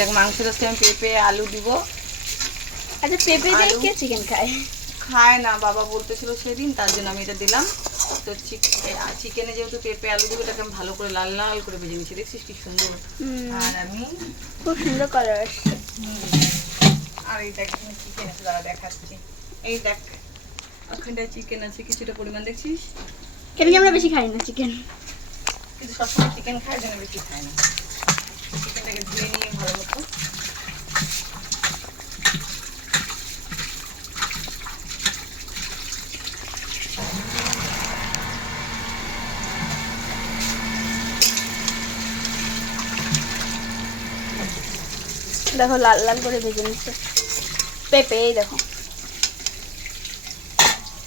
দেখ মাংসের আজকে আমি পেঁপে আলু দিব। আচ্ছা পেঁপে দিয়ে কে চিকেন খায়? খায় না, বাবা বলতেছিল সেদিন, তার জন্য আমি এটা দিলাম। তো চিকেনে যেহেতু পেঁপে আলু দিব, এটাকে আমি ভালো করে লাল লাল করে ভেজে নিচ্ছি। দেখছিস কি সুন্দর। আর আমি খুব সুন্দর কালার আসছে। আর এই দেখ চিকেন আছে, দাঁড়া দেখাচ্ছি। এই দেখ ওখানটায় চিকেন আছে কিছুটা পরিমাণ, দেখছিস? কেন কি আমরা বেশি খাই না চিকেন? কিন্তু সবসময় চিকেন খায়, যেন বেশি খায় না। চিকেনটাকে ধুয়ে নিয়ে ভালো মতো দেখো লাল লাল করে ভেজে নিচ্ছে পেঁপে। এই দেখো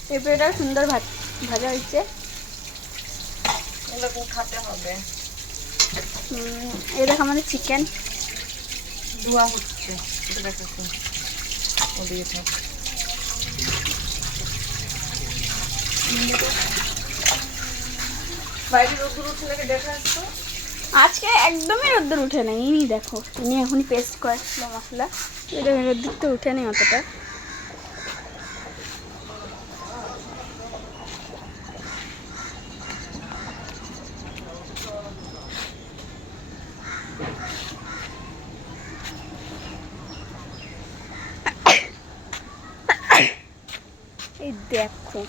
পেঁপেটা সুন্দর ভাজা হয়েছে। এগুলো খাতে হবে। এই দেখো আমাদের চিকেন ধোয়া হচ্ছে, এটা দেখাচ্ছি। ও দিয়ে থাক। বাইরে রোদ্দুর উঠছে নাকি দেখা যাচ্ছে? আজকে একদমই রোদ্দুর উঠে নেই। ইনি দেখো ইনি এখনই পেস্ট করেছিল মশলা। এটা রোদ্দুর তো উঠে নেই অতটা। এই দেখো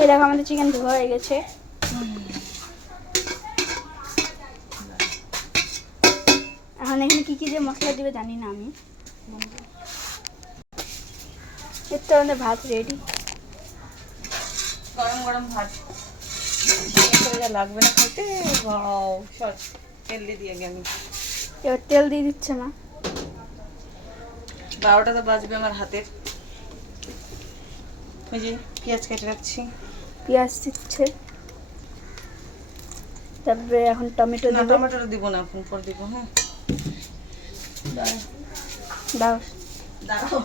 এই দেখো আমাদের চিকেন ধোয়া হয়ে গেছে। এখন এখানে কি কি যে মশলা দিবে জানি না আমি। এর তো আমাদের ভাত রেডি। গরম গরম ভাত লাগবে না খেতে। তেল দিয়ে দিই আমি। এবার তেল দিয়ে দিচ্ছে মা। 12টা তো বাজবে আমার হাতের। ওই যে পেঁয়াজ কেটে রাখছি। পেঁয়াজ দিচ্ছে, তারপরে এখন টমেটো না, দেবে। টমেটোটা দিব না, এখন পর দিব। হ্যাঁ দাও দাঁড়াও,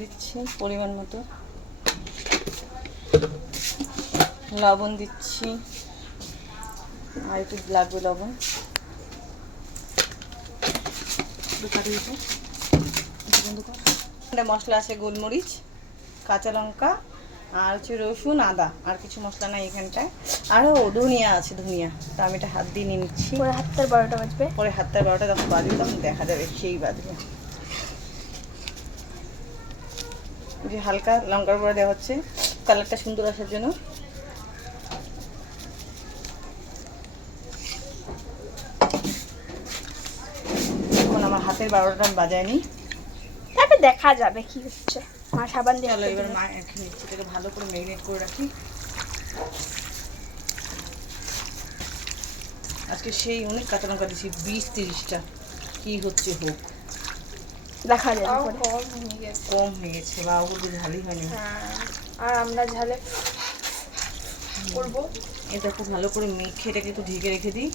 দিচ্ছি পরিমাণ মতো লবণ দিচ্ছি, আর একটু লাগবে লবণ। মশলা আছে গোলমরিচ, কাঁচা লঙ্কা, আর হচ্ছে রসুন, আদা, আর কিছু মশলা নাই এখানটায়। আরও ধনিয়া আছে, ধনিয়া। তো আমি এটা হাত দিয়ে নিয়ে নিচ্ছি। পরে 12টা বাজবে। পরে 12টা যখন বাজবে তখন দেখা যাবে, সেই বাজবে। যে হালকা লঙ্কার গুঁড়া দেওয়া হচ্ছে কালারটা সুন্দর আসার জন্য। এখন আমার হাতের 12টা আমি বাজায়নি, তারপরে দেখা যাবে কি হচ্ছে। মা সাবান দিয়ে চলো এবার মা এখন এটাকে ভালো করে ম্যারিনেট করে রাখি। আজকে সেই অনেক কাঁচা লঙ্কা দিয়েছি, 20-30টা। কি হচ্ছে হোক, দেখা যাবে পরে। কম হয়ে গেছে বা ওগুলো ঝালই হয়নি। আর আমরা ঝালে করবো। এটা খুব ভালো করে মেখে এটাকে একটু ঢেকে রেখে দিই।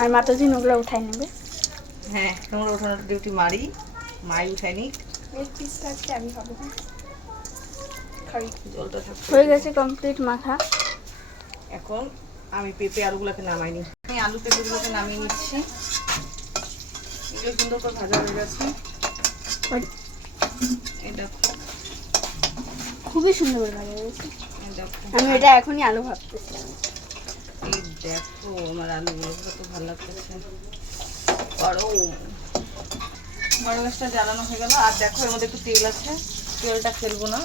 আর মা তো ঝিনুকগুলো উঠাই নেবে। হ্যাঁ, তোমরা ওঠানোর ডিউটি মারি, মাই উঠায়নি। আমি খাবো। জলটা থাকতে হয়ে গেছে কমপ্লিট মাখা। এখন আমি পেঁপে আলুগুলোকে নামাইনি, আমি আলু পেঁপেগুলোকে নামিয়ে নিচ্ছি। এগুলো সুন্দর করে ভাজা হয়ে গেছে। এই দেখো খুবই সুন্দর করে ভাজা হয়েছে। এই দেখো, আমি এটা এখনই আলু ভাবতেছি। এই দেখো আমার আলুগুলো কত ভালো লাগতেছে। গরম গ্যাসটা জ্বালানো হয়ে গেল। আর দেখো এর মধ্যে একটু তেল আছে, তেলটা ফেলবো না।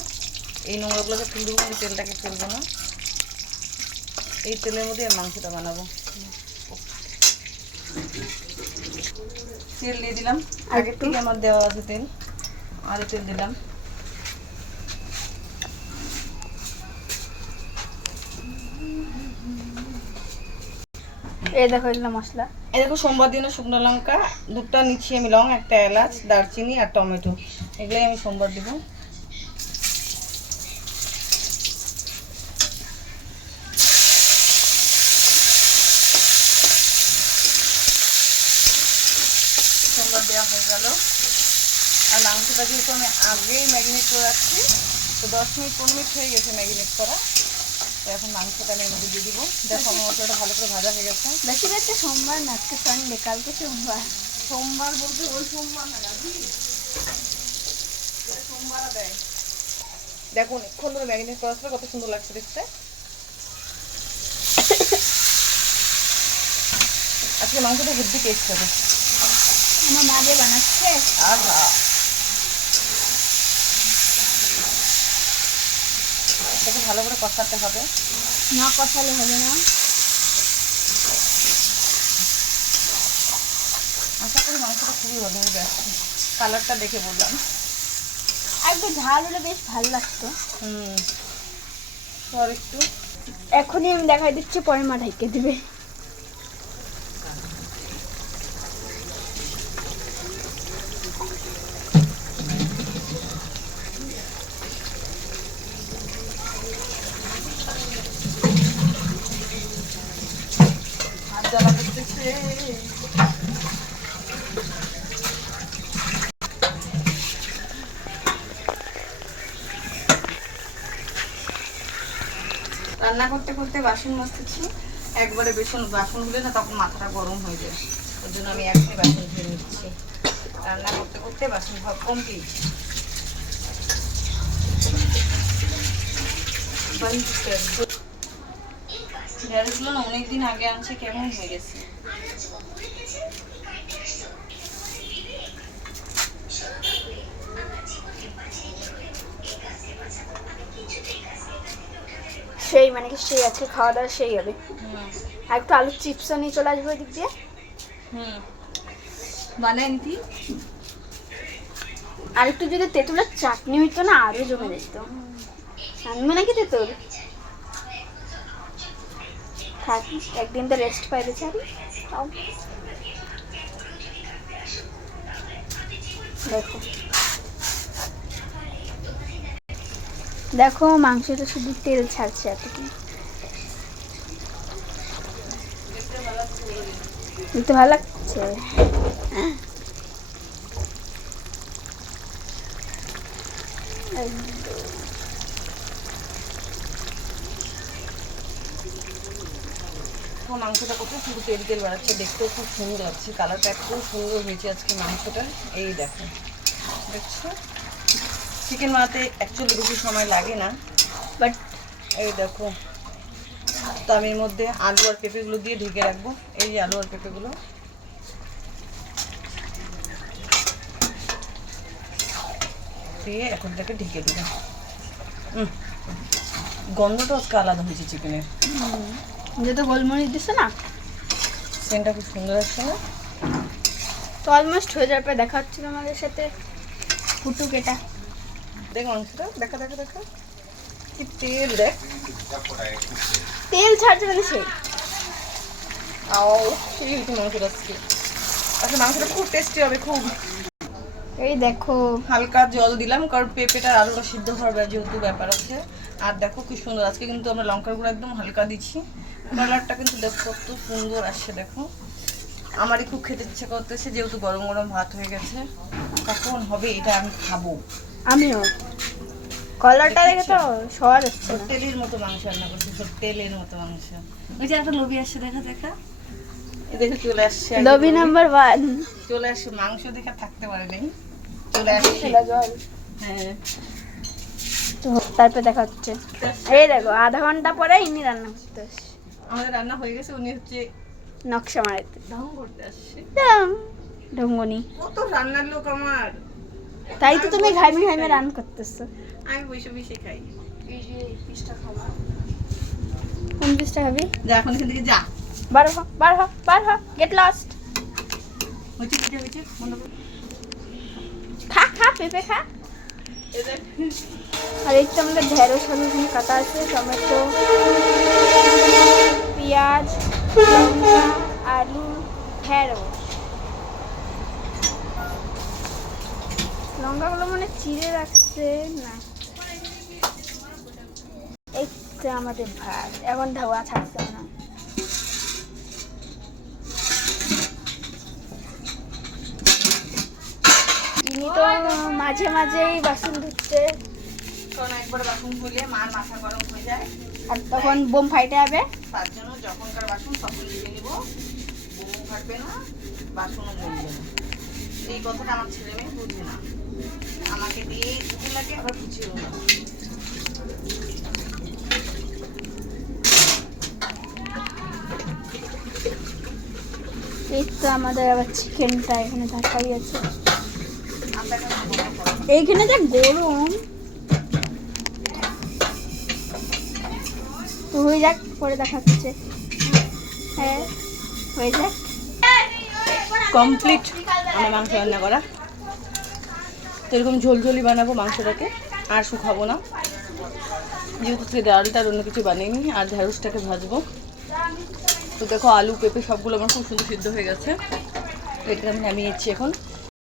এই নোংরাগুলোকে ফেল দেবো, আমি তেলটাকে ফেলবো না। এই তেলের মধ্যে মাংসটা বানাবো। তেল দিয়ে দিলাম, আগের থেকে আমার দেওয়া আছে তেল, আরও তেল দিলাম। এই দেখো এগুলো মশলা। এই দেখো সোমবার দিনে শুকনো লঙ্কা 2টা নিচ্ছি আমি, লং, 1টা এলাচ, দারচিনি আর টমেটো, এগুলোই আমি সোমবার দিব। সোমবার দেওয়া হয়ে গেল। আর মাংসটা যেহেতু আমি আগেই ম্যারিনেট করে রাখছি, তো 10-15 মিনিট হয়ে গেছে ম্যারিনেট করা। তো এখন মাংসটা আমি এর মধ্যে দিয়ে দিব। দেখো আমার মশলাটা ভালো করে ভাজা হয়ে গেছে। বেশি বেশি সোমবার না, আজকে সানডে, কালকে সোমবার। সোমবার বলতে ওই সোমবার না গাজি, সোমবার দেয়। দেখো অনেকক্ষণ ধরে ম্যারিনেট করা ছিল, কত সুন্দর লাগছে দেখতে। আজকে মাংসটা হেভি টেস্ট হবে। আমার মা যে বানাচ্ছে। আহা, এটাকে ভালো করে কষাতে হবে। না কষালে হবে না। আশা করি মাংসটা খুবই ভালো হবে। কালারটা দেখে বললাম। আর একটু ঝাল হলে বেশ ভালো লাগতো। আর একটু এখনই আমি দেখাই দিচ্ছি, পরে মা ঢেকে দিবে। হাত জ্বালা করতেছে। রান্না করতে করতে বাসন মাজতেছি। একবারে বাসনগুলো না তখন মাথাটা গরম হয়ে যায়। ওই জন্য আমি এখনই বাসন ধুয়ে নিচ্ছি। রান্না করতে করতে বাসন সব কমপ্লিট। ঢেঁড়সগুলো না অনেকদিন আগে আনছে, কেমন হয়ে গেছে। সেই মানে কি সেই আজকে খাওয়া দাওয়া সেই হবে। আর একটু আলুর চিপসও নিয়ে চলে আসবো ওই দিক দিয়ে। বানায় নিতি। আর একটু যদি তেঁতুলের চাটনি হইতো না, আরো জমে যেত। আনবে নাকি তেঁতুল? থাক, একদিন তো রেস্ট পাই বেচারি। দেখো দেখো মাংসটা শুধু তেল ছাড়ছে এতটুকু। দেখতে ভালো লাগছে। মাংসটা কত শুধু তেল তেল বাড়াচ্ছে, দেখতেও খুব সুন্দর লাগছে। কালারটা এত সুন্দর হয়েছে আজকে মাংসটা। এই দেখো, দেখছো চিকেন বানাতে অ্যাকচুয়ালি বেশি সময় লাগে না, বাট এই দেখো। তো আমি এর মধ্যে আলু আর পেঁপেগুলো দিয়ে ঢেকে রাখবো। এই যে আলু আর পেঁপেগুলো দিয়ে এখন তাকে ঢেকে দেবো। গন্ধটা আজকে আলাদা হয়েছে চিকেনের। যেহেতু গোলমরিচ দিচ্ছে না, সেন্টটা খুব সুন্দর আসছে না? তো অলমোস্ট হয়ে যাওয়ার পর দেখা হচ্ছে তোমাদের সাথে। ফুটুক এটা। দেখ মাংসটা, দেখা দেখা দেখা কি তেল, দেখ তেল ছাড়ছে মানে সেই। সেই হয়েছে মাংসটা আজকে। আচ্ছা মাংসটা খুব টেস্টি হবে খুব। এই দেখো হালকা জল দিলাম, কারণ পেঁপেটা আলুটা সিদ্ধ হওয়ার যেহেতু ব্যাপার আছে। আর দেখো কি সুন্দর আজকে কিন্তু আমরা লঙ্কার গুঁড়ো একদম হালকা দিচ্ছি। কালারটা কিন্তু দেখো কত সুন্দর আসছে। দেখো আমারই খুব খেতে ইচ্ছে করতেছে, যেহেতু গরম গরম ভাত হয়ে গেছে। কখন হবে এটা আমি খাবো। আমিও কলারটা দেখে তো সবার হচ্ছে না। তেলের মতো মাংস রান্না করছি, তেলের মতো মাংস। ওই যে একটা লোভি আসছে, দেখা দেখা এ দেখে চলে আসছে। লবি নাম্বার 1 চলে আসছে, মাংস দেখে থাকতে পারে নাই, চলে আসছে। হ্যাঁ, তো তারপর দেখা হচ্ছে। এই দেখো আধা ঘন্টা পরে ইনি রান্না করতে আসছে। আমাদের রান্না হয়ে গেছে, উনি হচ্ছে নকশা মারাইতে ঢং করতে আসছে। ঢঙ্গনি কত রান্নার লোক আমার। তাই তো তুমি ঘাইমে ঘাইমে রান করতেছো। আমি বসে বসে খাই। কোন পিসটা খাবি? যা এখন এখান থেকে যা। বার হ গেট লস্ট। হয়েছে বন্ধ কর। খা পেঁপে খা। আর এই তো আমাদের ঢেঁড়স আলু এখানে কাটা আছে, টমেটো, পেঁয়াজ, লঙ্কা, আলু, ঢেঁড়স। লঙ্কাগুলো মানে চিড়ে রাখছে না। এই তো আমাদের ভাত এখন ধোয়া ছাড়ছে না। ইনি তো মাঝে মাঝেই বাসন ধুচ্ছে, কারণ একবার বাসন ধুলে মার মাথা গরম হয়ে যায়, আর তখন বোম ফাইটে যাবে। তার জন্য যখনকার বাসন তখন ধুয়ে নিব, বোমও ফাটবে না, বাসনও মরবে না। এই কথাটা আমার ছেলে মেয়ে বুঝে না, আমাকে দিয়ে ধুতে লাগে আবার বুঝিও না। এই তো আমাদের আবার চিকেনটা এখানে ঢাকাই আছে। আমরা এখন বোমা করবো। এইখানে যা গরম, তো হয়ে যাক, পরে দেখাচ্ছে। হ্যাঁ হয়ে যাক। কমপ্লিট আমার মাংস রান্না করা। তো এরকম ঝোলঝোলি বানাবো মাংসটাকে, আর শুকাবো না, যেহেতু সে ডালটা আর অন্য কিছু বানিয়ে আর ঢ্যাঁড়সটাকে ভাজবো। তো দেখো আলু পেঁপে সবগুলো আমার খুব সুন্দর সিদ্ধ হয়ে গেছে, তো এটাকে আমি নামিয়েছি এখন।